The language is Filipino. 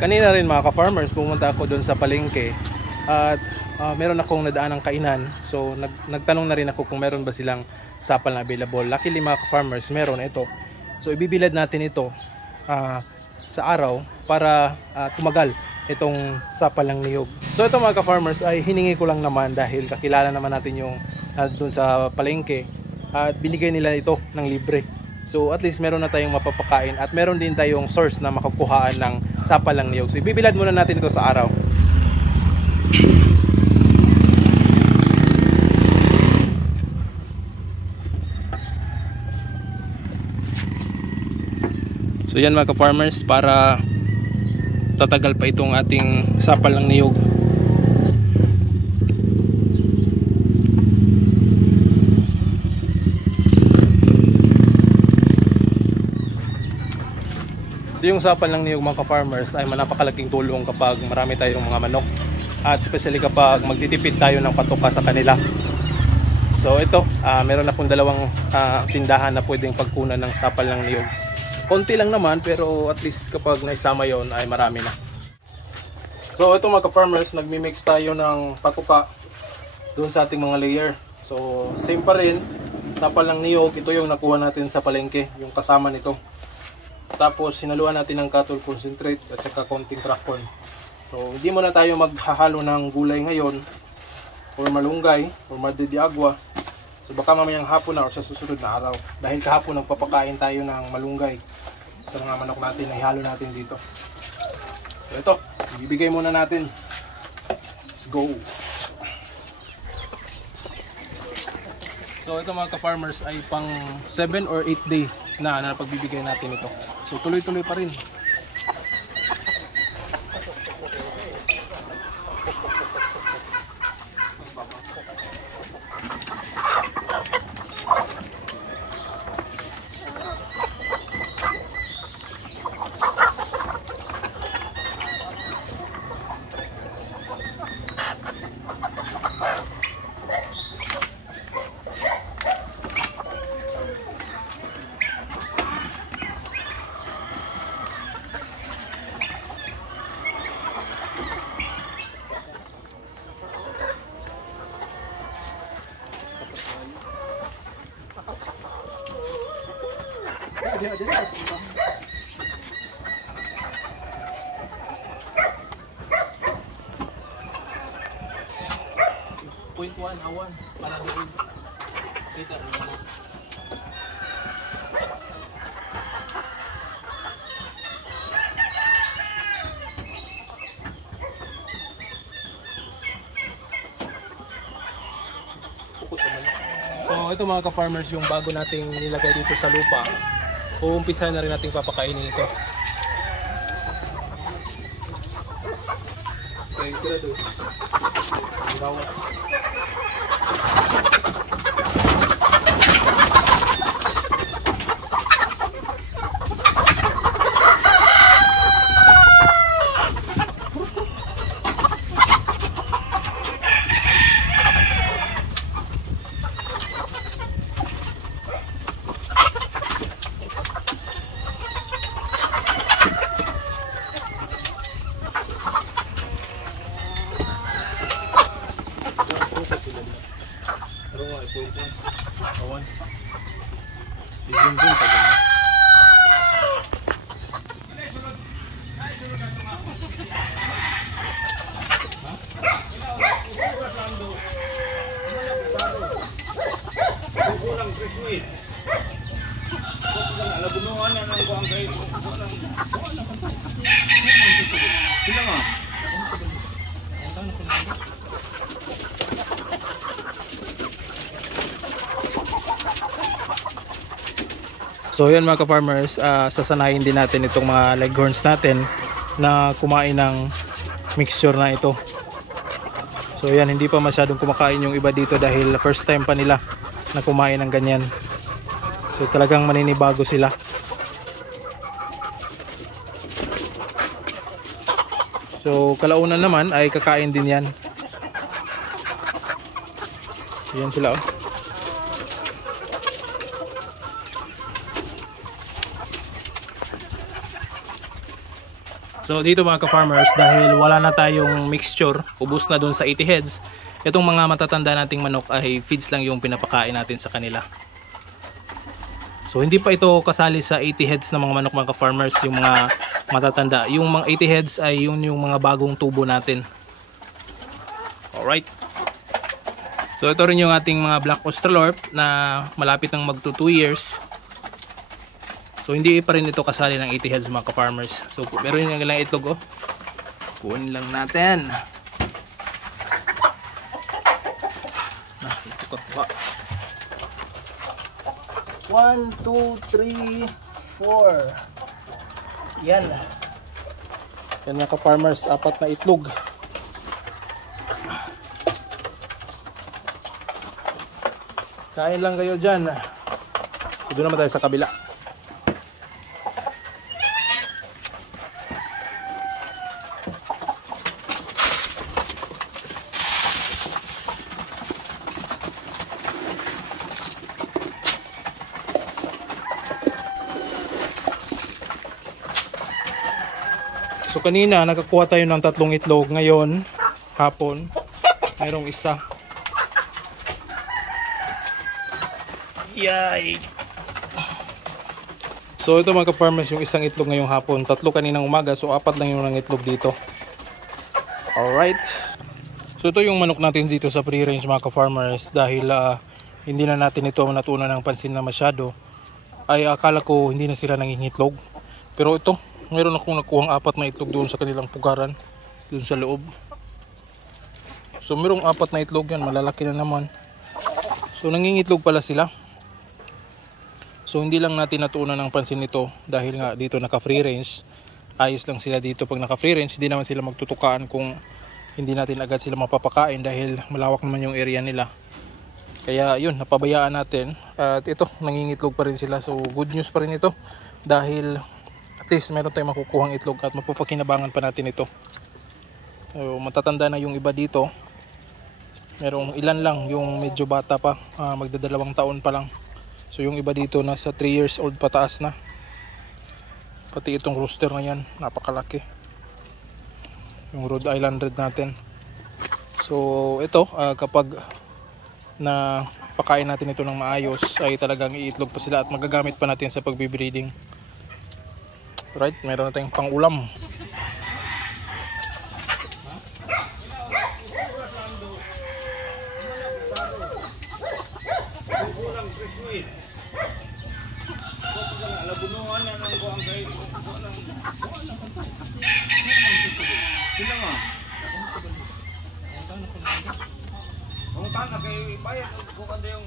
Kanina rin mga ka-farmers, pumunta ako doon sa palengke at meron akong nadaan ng kainan. So nagtanong na rin ako kung meron ba silang sapal na available. Luckily mga ka-farmers, meron ito. So ibibilad natin ito sa araw para tumagal itong sapal ng niyog. So ito mga ka-farmers ay hiningi ko lang naman dahil kakilala naman natin yung doon sa palengke at binigay nila ito ng libre. So at least meron na tayong mapapakain at meron din tayong source na makakuhaan ng sapal ng niyog. So ibibilad muna natin ito sa araw. So yan mga ka-farmers, para tatagal pa itong ating sapal ng niyog. So yung sapal ng niyog mga ka-farmers ay napakalaking tulong kapag marami tayong mga manok at especially kapag magtitipid tayo ng patuka sa kanila. So ito, meron na pong dalawang tindahan na pwedeng pagkunan ng sapal ng niyog. Konti lang naman pero at least kapag naisama yon ay marami na. So ito mga ka-farmers, nagmi-mix tayo ng patuka doon sa ating mga layer. So same pa rin, sapal ng niyog, ito yung nakuha natin sa palengke, yung kasama nito. Tapos sinaluan natin ng cattle concentrate at saka konting crack corn. So hindi muna tayo maghahalo ng gulay ngayon or malunggay or madediagwa. So baka mamayang hapon na o sa susunod na araw. Dahil kahapon nagpapakain tayo ng malunggay sa mga manok natin na ihalo natin dito. So ito, ibibigay muna natin. Let's go! So ito mga ka-farmers ay pang 7 or 8 day na pagbibigay natin ito. So tuloy-tuloy pa rin. Point 1 awan para doon kita rin. So ito mga ka-farmers, yung bago nating nilagay dito sa lupa, uumpisa na rin nating papakainin ito. Okay, sila doon. Bawat. So yan mga ka-farmers, sasanayin din natin itong mga leghorns natin na kumain ng mixture na ito. So yan, hindi pa masyadong kumakain yung iba dito dahil first time pa nila na kumain ng ganyan. So talagang maninibago sila. So kalaunan naman ay kakain din yan. Yan sila oh. So dito mga ka-farmers, dahil wala na tayong mixture, ubos na dun sa 80 heads, itong mga matatanda nating manok ay feeds lang yung pinapakain natin sa kanila. So hindi pa ito kasali sa 80 heads na mga manok mga ka-farmers, yung mga matatanda. Yung mga 80 heads ay yung mga bagong tubo natin. Alright. So ito rin yung ating mga Black Australorp na malapit nang magto 2 years. So hindi pa rin ito kasali ng 80 heads mga ka-farmers. So meron yung ilang itlog, oh. Kunin lang natin. Ito pa. 1, 2, 3, 4. Yan. Yan mga ka-farmers, 4 na itlog. Kain lang kayo dyan. So doon naman tayo sa kabila. So kanina nakakuha tayo ng 3 itlog, ngayon hapon mayroong isa. Yay! So ito mga ka-farmers yung isang itlog ngayong hapon, 3 kaninang umaga, so 4 lang yung itlog dito. Alright. So ito yung manok natin dito sa free range mga ka-farmers, dahil hindi na natin ito natunan ng pansin na masyado, ay akala ko hindi na sila nangingitlog. Pero ito, meron akong nakuhang 4 na itlog doon sa kanilang pugaran, doon sa loob. So merong 4 na itlog yan, malalaki na naman. So nangingitlog pala sila. So hindi lang natin natuunan ng pansin nito dahil nga dito naka free range. Ayos lang sila dito pag naka free range, hindi naman sila magtutukaan kung hindi natin agad sila mapapakain dahil malawak naman yung area nila. Kaya yun, napabayaan natin. At ito, nangingitlog pa rin sila. So good news pa rin ito dahil at least meron tayong makukuhang itlog at mapapakinabangan pa natin ito. So matatanda na yung iba dito. Merong ilan lang yung medyo bata pa, magdadalawang taon pa lang. So yung iba dito nasa 3 years old pataas na. Pati itong rooster na yan, napakalaki. Yung Rhode Island Red natin. So ito, kapag na pakain natin ito ng maayos, ay talagang iitlog pa sila at magagamit pa natin sa pagbibreeding. Right, meron na tayong pang ulam. Ang tanah kay bayad ko kanda yung